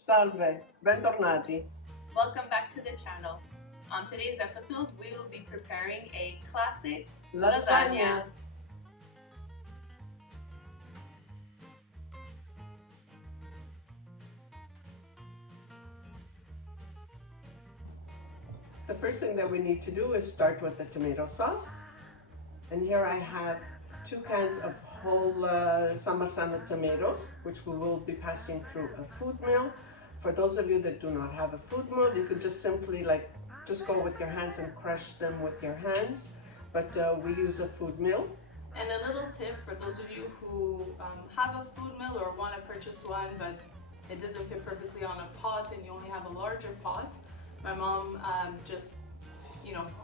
Salve, bentornati. Welcome back to the channel. On today's episode, we will be preparing a classic Lasagna. lasagna. The first thing that we need to do is start with the tomato sauce. And here I have 2 cans of whole San Marzano tomatoes, which we will be passing through a food mill. For those of you that do not have a food mill, you could just simply just go with your hands and crush them with your hands. But we use a food mill. And a little tip for those of you who have a food mill or want to purchase one, but it doesn't fit perfectly on a pot and you only have a larger pot. My mom just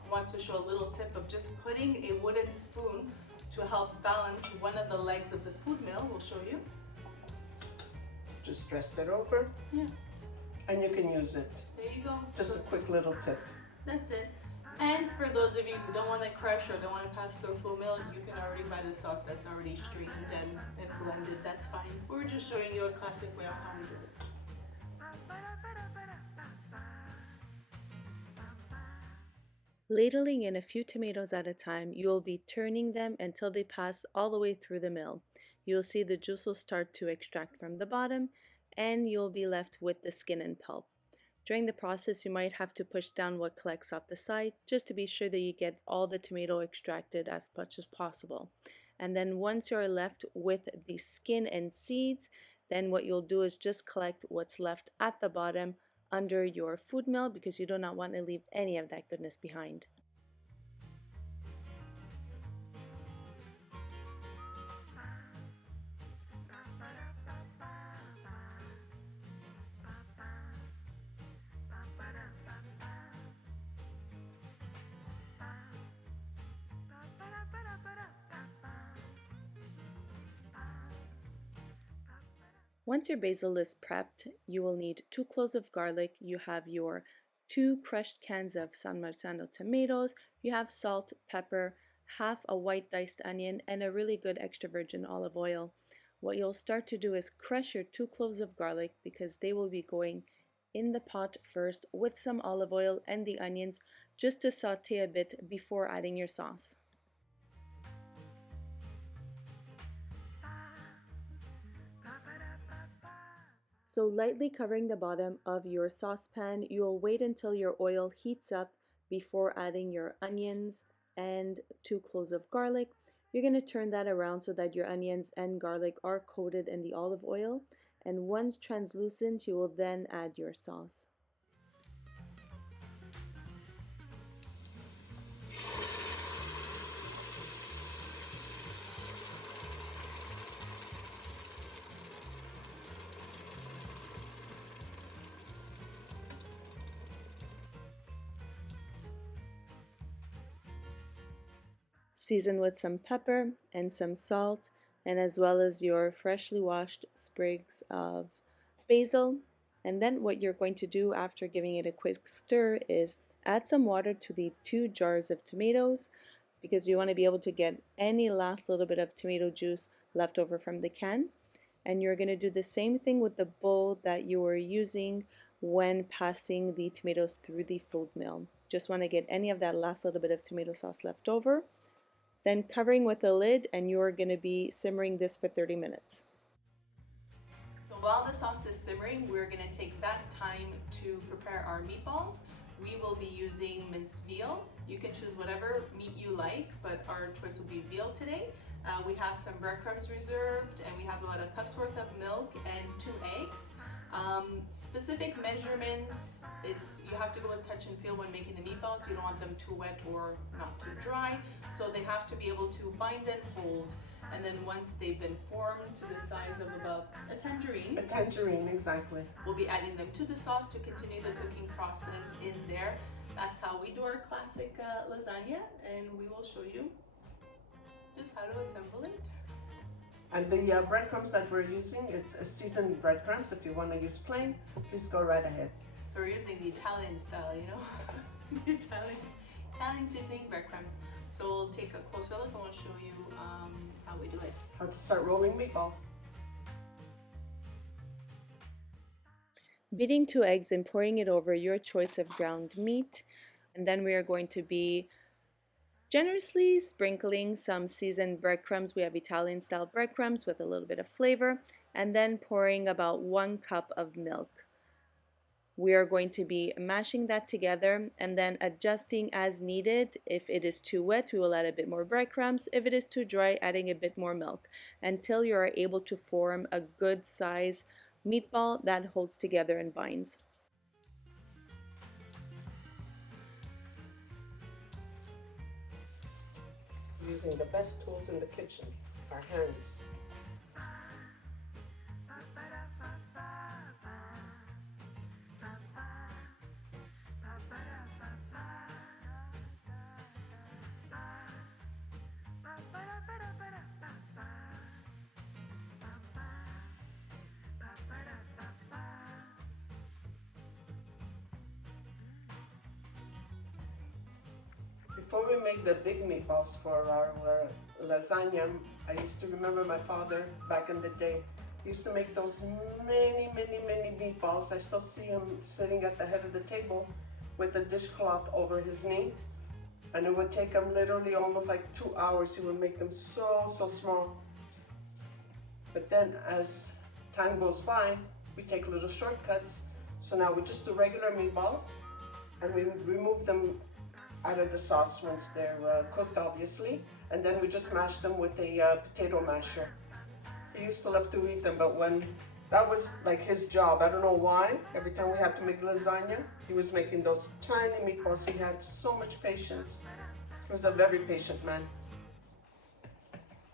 wants to show a little tip of just putting a wooden spoon to help balance one of the legs of the food mill. We'll show you. Just rest it over. Yeah. And you can use it. There you go. Just a quick little tip. That's it. And for those of you who don't want to crush or don't want to pass through a full mill, you can already buy the sauce that's already strained and blended. That's fine. We're just showing you a classic way of how we do it. Ladling in a few tomatoes at a time, you will be turning them until they pass all the way through the mill. You will see the juice will start to extract from the bottom and you'll be left with the skin and pulp. During the process, you might have to push down what collects off the side just to be sure that you get all the tomato extracted as much as possible. And then once you're left with the skin and seeds, then what you'll do is just collect what's left at the bottom under your food mill because you do not want to leave any of that goodness behind. Once your basil is prepped, you will need 2 cloves of garlic, you have your 2 crushed cans of San Marzano tomatoes, you have salt, pepper, half a white diced onion, and a really good extra virgin olive oil. What you'll start to do is crush your 2 cloves of garlic because they will be going in the pot first with some olive oil and the onions just to saute a bit before adding your sauce. So lightly covering the bottom of your saucepan, you'll wait until your oil heats up before adding your onions and 2 cloves of garlic. You're going to turn that around so that your onions and garlic are coated in the olive oil. And once translucent, you will then add your sauce. Season with some pepper and some salt, and as well as your freshly washed sprigs of basil. And then what you're going to do after giving it a quick stir is add some water to the 2 jars of tomatoes because you want to be able to get any last little bit of tomato juice left over from the can. And you're going to do the same thing with the bowl that you were using when passing the tomatoes through the food mill. Just want to get any of that last little bit of tomato sauce left over. Then covering with a lid, and you're going to be simmering this for 30 minutes. So while the sauce is simmering, we're going to take that time to prepare our meatballs. We will be using minced veal. You can choose whatever meat you like, but our choice will be veal today. We have some breadcrumbs reserved, and we have about a cup's worth of milk and 2 eggs. Specific measurements, you have to go with touch and feel when making the meatballs. You don't want them too wet or not too dry, so they have to be able to bind and hold. And then once they've been formed to the size of about a tangerine. A tangerine, exactly. We'll be adding them to the sauce to continue the cooking process in there. That's how we do our classic lasagna, and we will show you just how to assemble it. And the breadcrumbs that we're using, it's a seasoned breadcrumbs. If you want to use plain, please go right ahead. So we're using the Italian style, Italian seasoning breadcrumbs. So we'll take a closer look and we'll show you how we do it. How to start rolling meatballs. Beating 2 eggs and pouring it over your choice of ground meat. And then we are going to be generously sprinkling some seasoned breadcrumbs. We have Italian style breadcrumbs with a little bit of flavor, and then pouring about 1 cup of milk. We are going to be mashing that together and then adjusting as needed. If it is too wet, we will add a bit more breadcrumbs. If it is too dry, adding a bit more milk until you are able to form a good size meatball that holds together and binds. Using the best tools in the kitchen, our hands. Before we make the big meatballs for our lasagna, I used to remember my father back in the day used to make those many meatballs. I still see him sitting at the head of the table with a dishcloth over his knee, and it would take him literally almost like 2 hours. He would make them so small. But then as time goes by, we take little shortcuts. So now we just do regular meatballs and we remove them out of the sauce once they're cooked, obviously, and then we just mash them with a potato masher. He used to love to eat them, but when that was like his job, I don't know why, every time we had to make lasagna, he was making those tiny meatballs. He had so much patience. He was a very patient man.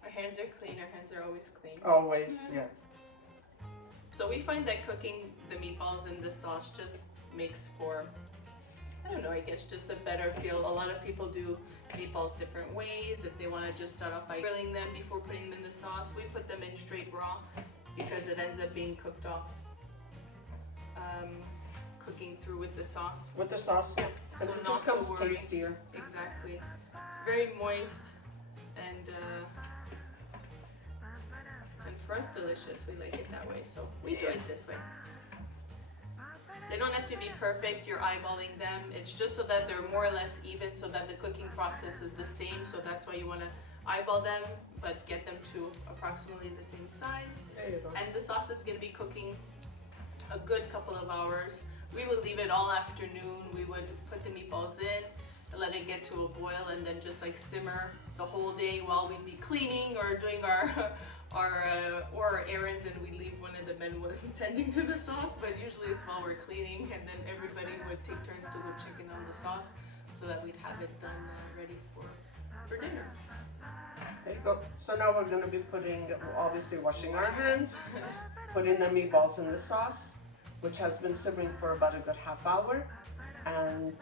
Our hands are clean, our hands are always clean. Always, yeah. So we find that cooking the meatballs in the sauce just makes for, I don't know, I guess just a better feel. A lot of people do meatballs different ways. If they want to just start off by grilling them before putting them in the sauce, we put them in straight raw because it ends up being cooked off, cooking through with the sauce. With the sauce, yeah. And So it not just to comes worry. tastier. Exactly. Very moist and for us delicious. We like it that way, so we do it this way. They don't have to be perfect, you're eyeballing them. It's just so that they're more or less even, so that the cooking process is the same. So that's why you want to eyeball them, but get them to approximately the same size. There you go. And the sauce is going to be cooking a good couple of hours. We would leave it all afternoon. We would put the meatballs in, let it get to a boil, and then just like simmer the whole day while we'd be cleaning or doing our our errands, and we leave one of the men tending to the sauce, but usually it's while we're cleaning, and then everybody would take turns to go check in on the sauce so that we'd have it done ready for dinner. There you go. So now we're going to be obviously washing our hands, putting the meatballs in the sauce, which has been simmering for about a good half hour. And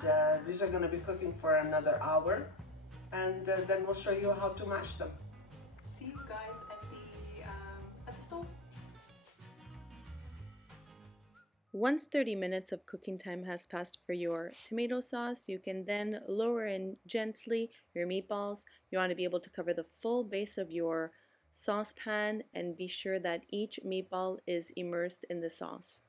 these are going to be cooking for another hour. And then we'll show you how to mash them. See you guys at the stove. Once 30 minutes of cooking time has passed for your tomato sauce, you can then lower in gently your meatballs. You want to be able to cover the full base of your saucepan and be sure that each meatball is immersed in the sauce.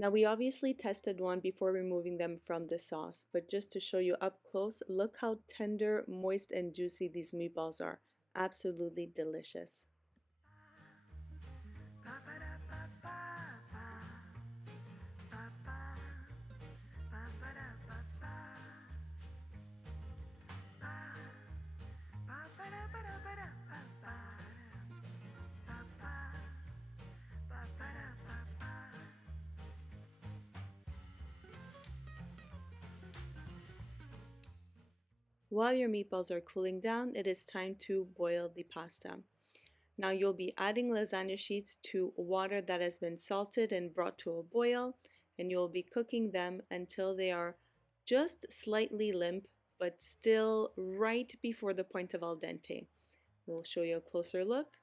Now we obviously tested one before removing them from the sauce, but just to show you up close, look how tender, moist, and juicy these meatballs are. Absolutely delicious. While your meatballs are cooling down, it is time to boil the pasta. Now you'll be adding lasagna sheets to water that has been salted and brought to a boil, and you'll be cooking them until they are just slightly limp, but still right before the point of al dente. We'll show you a closer look,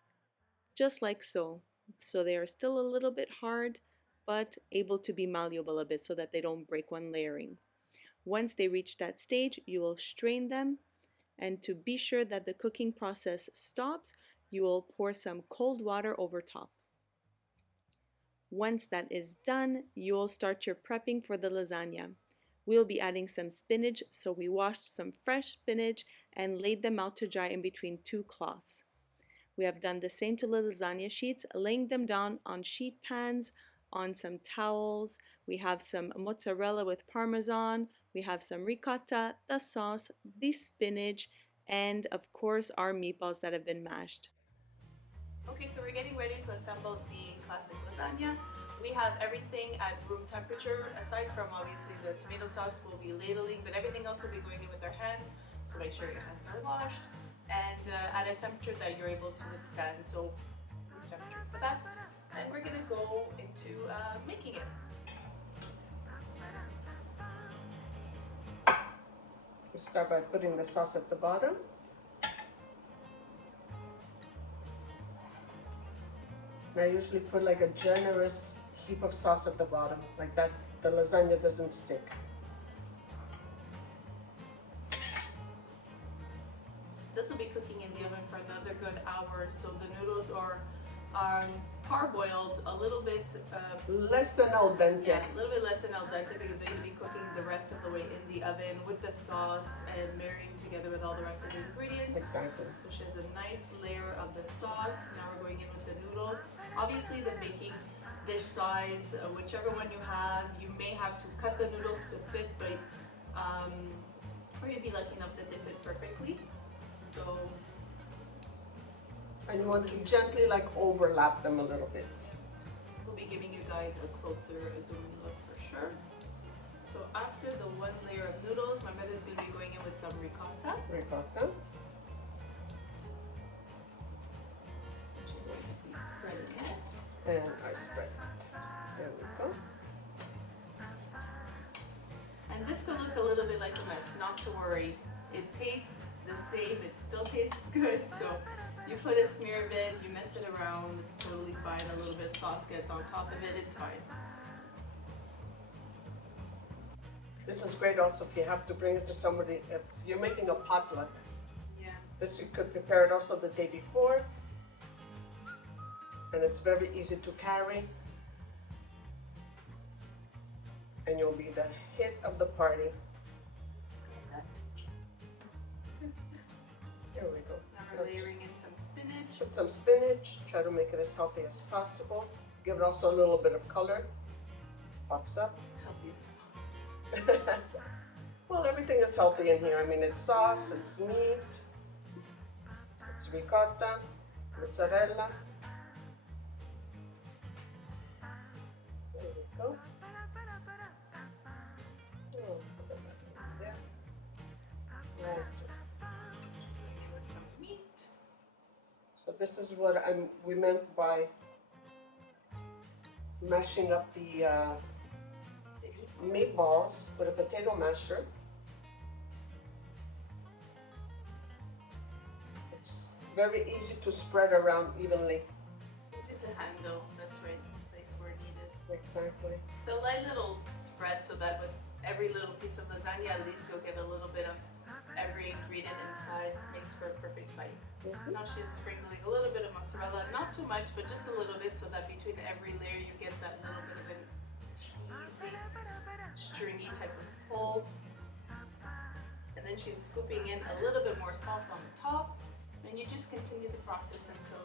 just like so. So they are still a little bit hard, but able to be malleable a bit so that they don't break when layering. Once they reach that stage, you will strain them, and to be sure that the cooking process stops, you will pour some cold water over top. Once that is done, you will start your prepping for the lasagna. We'll be adding some spinach, so we washed some fresh spinach and laid them out to dry in between two cloths. We have done the same to the lasagna sheets, laying them down on sheet pans, on some towels. We have some mozzarella with parmesan, we have some ricotta, the sauce, the spinach, and of course our meatballs that have been mashed. Okay, so we're getting ready to assemble the classic lasagna. We have everything at room temperature, aside from obviously the tomato sauce we'll be ladling, but everything else will be going in with our hands, so make sure your hands are washed and at a temperature that you're able to withstand. So room temperature is the best, and we're gonna go into making it. We start by putting the sauce at the bottom. And I usually put like a generous heap of sauce at the bottom, like that the lasagna doesn't stick. This will be cooking in the oven for another good hour, so the noodles are parboiled a little bit Less than al dente. yeah, a little bit less than al dente because they're going to be cooking the rest of the way in the oven with the sauce and marrying together with all the rest of the ingredients. Exactly. So she has a nice layer of the sauce. Now we're going in with the noodles. Obviously the baking dish size, whichever one you have, you may have to cut the noodles to fit, but or you'd be lucky enough that they fit perfectly. So, And you want to gently like overlap them a little bit. we'll be giving you guys a closer zoom look for sure. So after the one layer of noodles, my mother's going to be going in with some ricotta. Ricotta. She's going to be spreading it. And I spread it. There we go. And this could look a little bit like a mess, not to worry. It tastes the same, it still tastes good. So you put a smear of it, you mess it around, it's totally fine. A little bit of sauce gets on top of it, it's fine. This is great also if you have to bring it to somebody, if you're making a potluck. Yeah. This you could prepare it also the day before. And it's very easy to carry. And you'll be the hit of the party. Here we go. Now we're layering in some spinach. Put some spinach, try to make it as healthy as possible. Give it also a little bit of color. Pops up. Healthy as possible. Well, everything is healthy in here. I mean, it's sauce, it's meat, it's ricotta, mozzarella. There we go. Oh, put that in there. Right. With some meat. So this is what we meant by mashing up the meatballs with a potato masher. It's very easy to spread around evenly. Easy to handle, that's right, place where needed. Exactly. It's a light little spread so that with every little piece of lasagna, at least you'll get a little bit of every ingredient inside. Makes for a perfect bite. Now she's sprinkling a little bit of mozzarella, not too much, but just a little bit so that between every layer you get that little bit of a cheesy, stringy type of pull. And then she's scooping in a little bit more sauce on the top, and you just continue the process until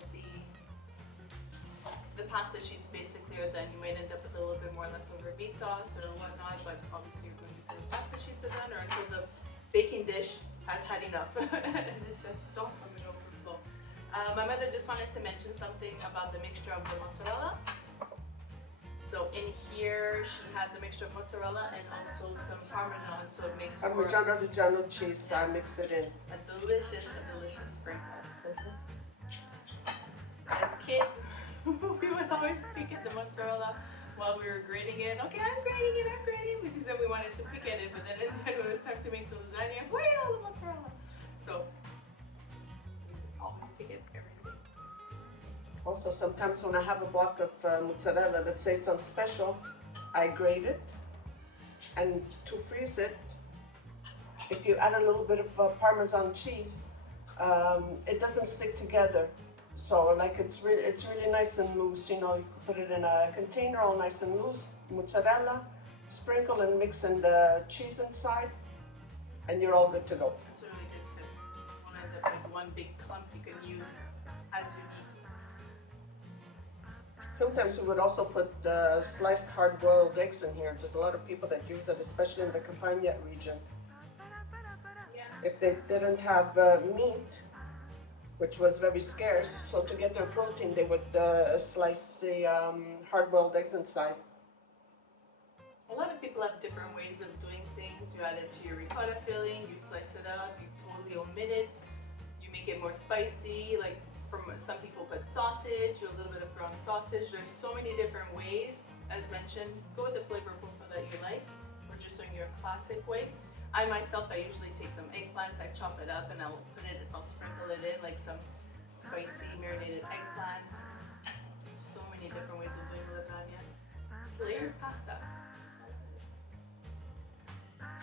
the pasta sheets basically are done. You might end up with a little bit more leftover meat sauce or whatnot, but obviously you're going to until the pasta sheets are done or until the baking dish has had enough and it says stop, I'm going to overflow. My mother just wanted to mention something about the mixture of the mozzarella. So in here she has a mixture of mozzarella and also some Parmesan, so it makes for Parmigiano Reggiano cheese, so I mixed it in. a delicious sprinkle. As kids, we would always pick at the mozzarella while we were grating it. Okay, I'm grating, because then we wanted to pick at it, but then in the end when it was time to make the lasagna, where is all the mozzarella? So we would always pick at everything. Also, sometimes when I have a block of mozzarella, let's say it's on special, I grate it, and to freeze it, if you add a little bit of Parmesan cheese, it doesn't stick together. So like it's really nice and loose. You know, you can put it in a container, all nice and loose. Mozzarella, sprinkle and mix in the cheese inside, and you're all good to go. That's a really good tip. You won't end up with one big clump you can use as you need. Sometimes we would also put sliced hard-boiled eggs in here. There's a lot of people that use it, especially in the Campania region. Yeah. If they didn't have meat, which was very scarce, so to get their protein, they would slice the hard-boiled eggs inside. A lot of people have different ways of doing things. You add it to your ricotta filling, you slice it up, you totally omit it, you make it more spicy, like some people put sausage, a little bit of ground sausage. There's so many different ways. As mentioned, go with the flavor profile that you like. We're just doing your classic way. I usually take some eggplants, I chop it up and I'll sprinkle it in like some spicy marinated eggplants. So many different ways of doing lasagna. It's layered pasta.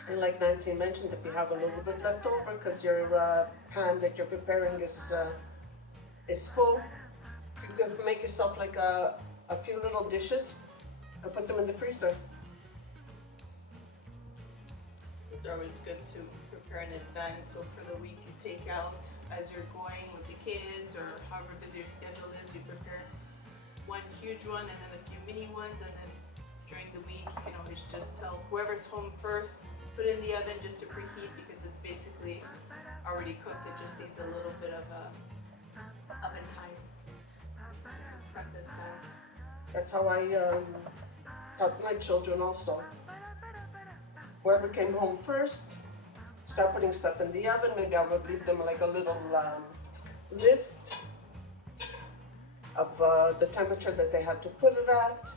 And like Nancy mentioned, if you have a little bit left over because your pan that you're preparing is full, you can make yourself like a few little dishes and put them in the freezer. It's always good to prepare in advance, so for the week you take out as you're going with the kids or however busy your schedule is, you prepare one huge one and then a few mini ones, and then during the week you can always just tell whoever's home first, put it in the oven just to preheat because it's basically already cooked. It just needs a little bit of oven time. So prep this down. That's how I taught my children also. Whoever came home first, start putting stuff in the oven. Maybe I would leave them like a little list of the temperature that they had to put it at,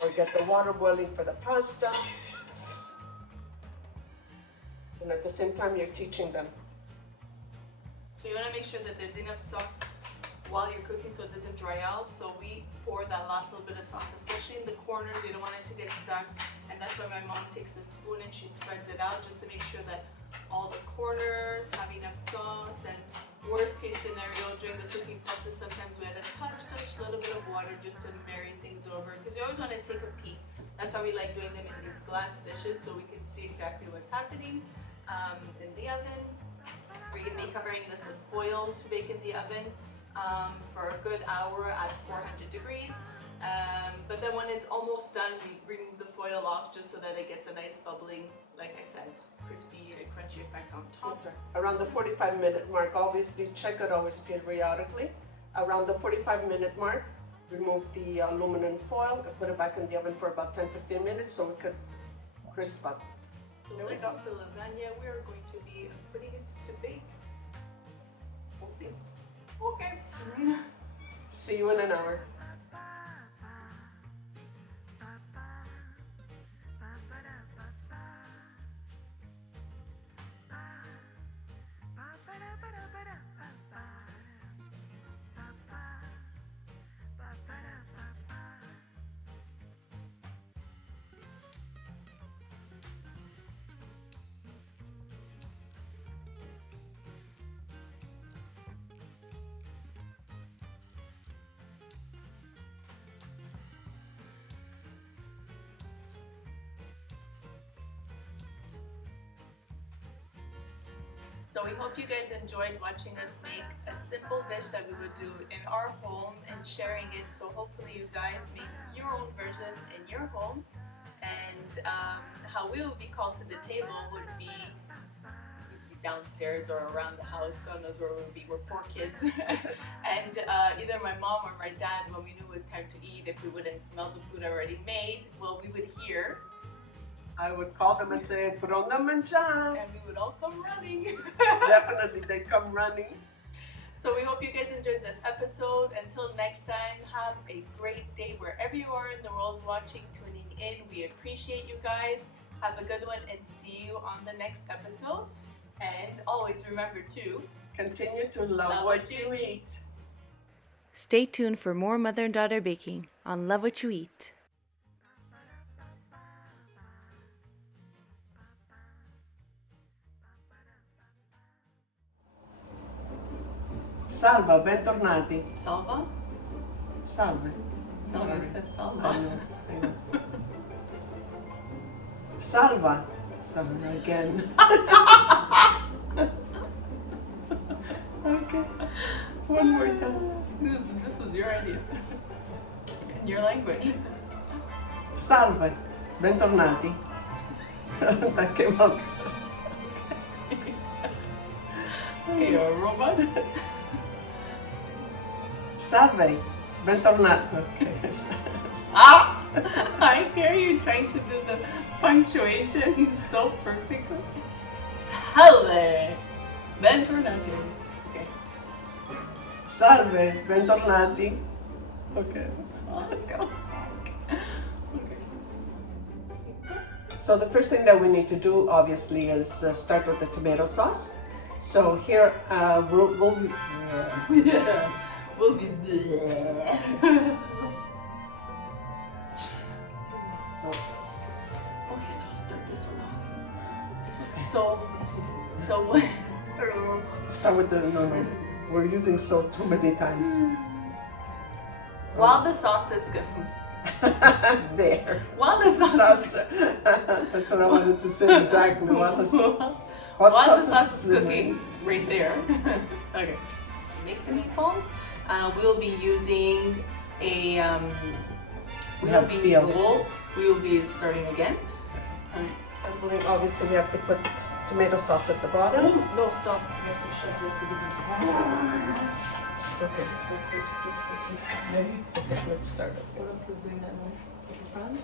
or get the water boiling for the pasta. And at the same time, you're teaching them. So you want to make sure that there's enough sauce while you're cooking so it doesn't dry out. So we pour that last little bit of sauce, especially in the corners. You don't want it to get stuck. And that's why my mom takes a spoon and she spreads it out just to make sure that all the corners have enough sauce. And worst case scenario, during the cooking process, sometimes we add a little bit of water just to marry things over, because you always want to take a peek. That's why we like doing them in these glass dishes so we can see exactly what's happening in the oven. We're going to be covering this with foil to bake in the oven for a good hour at 400 degrees. But then when it's almost done, we remove the foil off just so that it gets a nice bubbling, like I said, crispy and crunchy effect on top. Around the 45-minute mark, obviously check it always periodically. Around the 45-minute mark, remove the aluminum foil and put it back in the oven for about 10-15 minutes so it could crisp up. So There we this go. is the lasagna. We're going to be putting it to bake. We'll see. Okay. See you in an hour. So we hope you guys enjoyed watching us make a simple dish that we would do in our home and sharing it. So hopefully you guys make your own version in your home. And how we will be called to the table would be downstairs or around the house. God knows where we would be. We're 4 kids. And either my mom or my dad, when we knew it was time to eat, if we wouldn't smell the food already made, well, we would hear. I would call them and say, "Pronto mangiare." And we would all come running. Definitely, they come running. So we hope you guys enjoyed this episode. Until next time, have a great day wherever you are in the world watching, tuning in. We appreciate you guys. Have a good one and see you on the next episode. And always remember to continue to love what you eat. Stay tuned for more mother and daughter baking on Love What You Eat. Salve, bentornati. Salva? Salve. No, you said salva. Salva. Salve again. Okay. One more time. This was your idea. In your language. Salve, bentornati. That came out. Hey, you're a robot? Salve, bentornati. Okay. Ah! I hear you trying to do the punctuation so perfectly. Salve, bentornati. Okay. Salve, bentornati. Okay. Okay. So the first thing that we need to do, obviously, is start with the tomato sauce. So here we'll be so Okay, so I'll start this one off. okay. So what? Start with the no. We're using salt too many times. While the sauce is good. There. While the sauce Sauce. That's what I wanted to say exactly. While the sauce is cooking, right there. Okay. Make the meatballs. We'll be using a. We have veal. We will be starting again. Obviously, we have to put tomato sauce at the bottom. No, stop. We have to shut this because it's Okay. Okay, let's start. What else is doing that noise? The front?